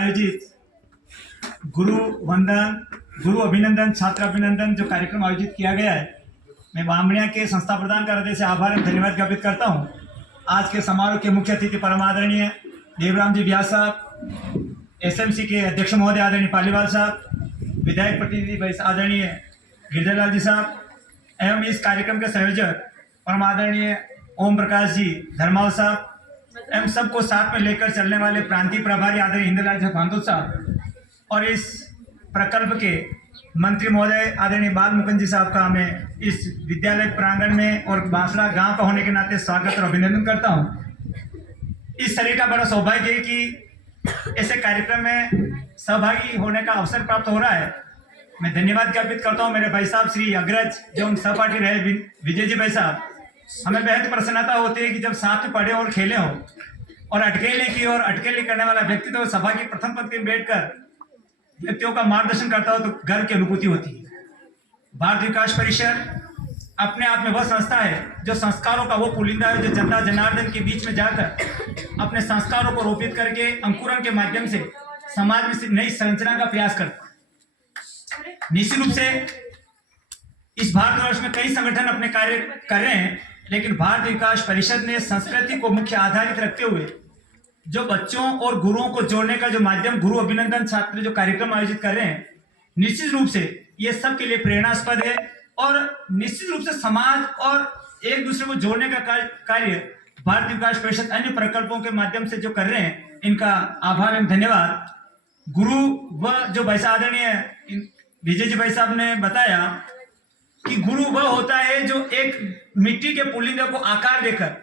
आयोजित गुरु वंदन, गुरु अभिनंदन, छात्र अभिनंदन जो कार्यक्रम आयोजित किया गया है, मैं बामणिया के संस्था प्रदान कार्यालय से आभार एवं धन्यवाद ज्ञापित करता हूँ। आज के समारोह के मुख्य अतिथि परमादरणीय देवराम जी व्यास साहब, एसएमसी के अध्यक्ष महोदय आदरणीय पालीवाल साहब, विधायक प्रतिनिधि आदरणीय गिरधरलाल जी साहब एवं इस कार्यक्रम के संयोजक परम आदरणीय ओम प्रकाश जी धर्मावत साहब एवं सबको साथ में लेकर चलने वाले प्रांतीय प्रभारी आदरणीय इंद्रलाल जी भांदुत साहब और इस प्रकल्प के मंत्री महोदय आदरणीय बाल मुकुंद जी साहब का मैं इस विद्यालय प्रांगण में और बांसड़ा गांव का होने के नाते स्वागत और अभिनंदन करता हूं। इस शरीर का बड़ा सौभाग्य है कि ऐसे कार्यक्रम में सहभागी होने का अवसर प्राप्त हो रहा है। मैं धन्यवाद ज्ञापित करता हूं मेरे भाई साहब श्री अग्रज जो हम सहपाठी रहे विजय जी भाई साहब। हमें बेहद प्रसन्नता होती है कि जब साथ में पढ़े और खेले हो और अटकेले करने वाला व्यक्ति तो सभा की प्रथम पंक्ति में बैठकर व्यक्तियों का मार्गदर्शन करता हो तो गर्व की अनुभूति होती है। भारत विकास परिषद अपने आप में वह संस्था है जो संस्कारों का वो पुलिंदा है जो जनता जनार्दन के बीच में जाकर अपने संस्कारों को रोपित करके अंकुरण के माध्यम से समाज में नई संरचना का प्रयास करता है। निश्चित रूप से इस भारतवर्ष में कई संगठन अपने कार्य कर रहे हैं, लेकिन भारत विकास परिषद ने संस्कृति को मुख्य आधारित रखते हुए जो बच्चों और गुरुओं को जोड़ने का जो माध्यम गुरु अभिनंदन छात्र जो कार्यक्रम आयोजित कर रहे हैं, निश्चित रूप से ये सबके लिए प्रेरणास्पद है और निश्चित रूप से समाज और एक दूसरे को जोड़ने का कार्य भारत विकास परिषद अन्य प्रकल्पों के माध्यम से जो कर रहे हैं, इनका आभार एवं धन्यवाद। गुरु व जो भाई साहब आदरणीय विजय जी भाई साहब ने बताया कि गुरु वह होता है जो एक मिट्टी के पुलिंदे को आकार देकर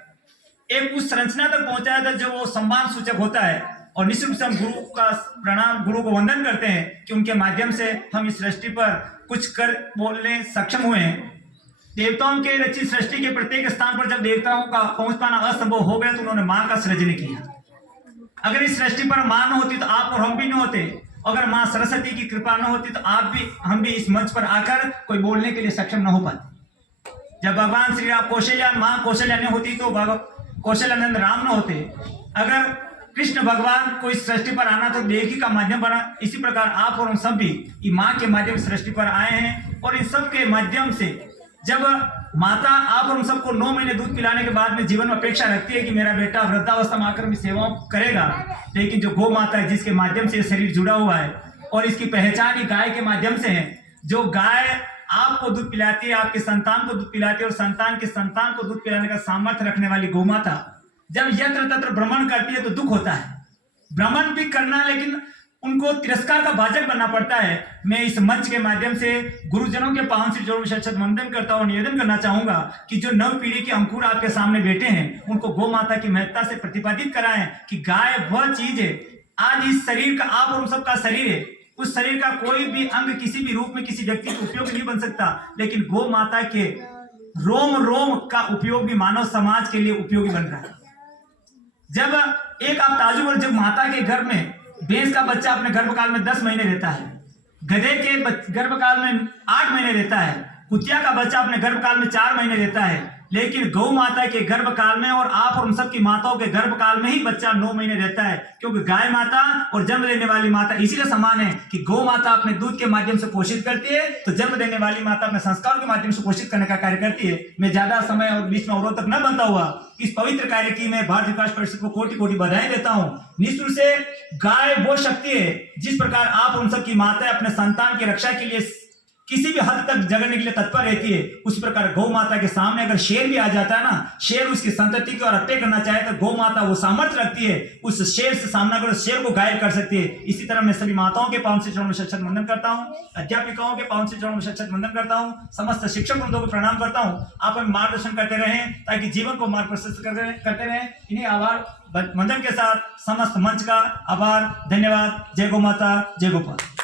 एक उस संरचना तक पहुंचाया था जो वो सम्मान सूचक होता है। और निश्चित रूप से हम गुरु का प्रणाम, गुरु को वंदन करते हैं कि उनके माध्यम से हम इस सृष्टि पर कुछ कर बोलने सक्षम हुए हैं। देवताओं के रचित सृष्टि के प्रत्येक स्थान पर जब देवताओं का पहुंच पाना असंभव हो गया तो उन्होंने मां का सृजन किया। अगर इस सृष्टि पर मां न होती तो आप और हम भी न होते, अगर मां सरस्वती की कृपा न होती तो आप भी हम भी इस मंच पर आकर कोई बोलने के लिए सक्षम न हो पाते। जब भगवान श्री राम कौशल्या मां कौशल्या न होती तो कौशल्यानंद राम न होते। अगर कृष्ण भगवान को इस सृष्टि पर आना तो देवकी का माध्यम बना। इसी प्रकार आप और हम सब भी मां के माध्यम से सृष्टि पर आए हैं और इन सब के माध्यम से जब माता आप और हम सबको 9 महीने दूध पिलाने के बाद में जीवन में अपेक्षा रखती है कि मेरा बेटा वृद्धावस्था में आकर भी सेवा करेगा, लेकिन जो गौ माता है जिसके माध्यम से शरीर जुड़ा हुआ है और इसकी पहचान ही गाय के माध्यम से है। जो गाय आपको दूध पिलाती है, आपके संतान को दूध पिलाती है और संतान के संतान को दूध पिलाने का सामर्थ्य रखने वाली गौ माता जब यत्र तत्र भ्रमण करती है तो दुख होता है। भ्रमण भी करना लेकिन उनको तिरस्कार का भाजक बनना पड़ता है। मैं इस मंच के माध्यम से गुरुजनों के पावन श्री जोड़ विशेष वंदन करता हूं, निवेदन करना चाहूंगा कि जो नव पीढ़ी के अंकुर आपके सामने बैठे हैं उनको गौ माता की महत्ता से प्रतिपादित कराएं कि गाय वह चीज है। आज इस शरीर का आप और हम सबका शरीर है, उस शरीर का कोई भी अंग किसी भी रूप में किसी व्यक्ति को उपयोग नहीं बन सकता, लेकिन गौ माता के रोम रोम का उपयोग भी मानव समाज के लिए उपयोगी बन रहा है। जब एक आप ताजुब जब माता के गर्भ में भैंस का बच्चा अपने गर्भकाल में 10 महीने रहता है, गधे के गर्भकाल में 8 महीने रहता है, कुतिया का बच्चा अपने गर्भकाल में 4 महीने रहता है, लेकिन गौ माता के गर्भकाल में और आप और उन सब की माताओं के गर्भकाल में ही बच्चा 9 महीने रहता है। क्योंकि गाय माता और जन्म देने वाली माता इसीलिए समान है कि गौ माता अपने दूध के माध्यम से पोषित करती है तो जन्म देने वाली माता अपने संस्कार के माध्यम से पोषित करने का कार्य करती है। मैं ज्यादा समय और बीच में अवरोध तक न बनता हुआ इस पवित्र कार्य की मैं भारत विकास परिषद को कोटि कोटि बधाई देता हूँ। निश्चित से गाय वो शक्ति है जिस प्रकार आप उन सब की माता अपने संतान की रक्षा के लिए किसी भी हद तक जगड़ने के लिए तत्पर रहती है, उसी प्रकार गौ माता के सामने अगर शेर भी आ जाता है ना, शेर उसकी संतति की ओर हत्या करना चाहे तो गौ माता वो सामर्थ्य रखती है उस शेर से सामना कर शेर को घायल कर सकती है। इसी तरह मैं सभी माताओं के पावन से चरणों में शत वंदन करता हूँ, अध्यापिकाओं के पावन से चरणों में शत वंदन करता हूँ, समस्त शिक्षक वृंदों को प्रणाम करता हूँ। आप हमें मार्गदर्शन करते रहें ताकि जीवन को मार्ग प्रशस्त करते रहें। इन्हीं आभार वंदन के साथ समस्त मंच का आभार, धन्यवाद। जय गौ माता, जय गोपाल।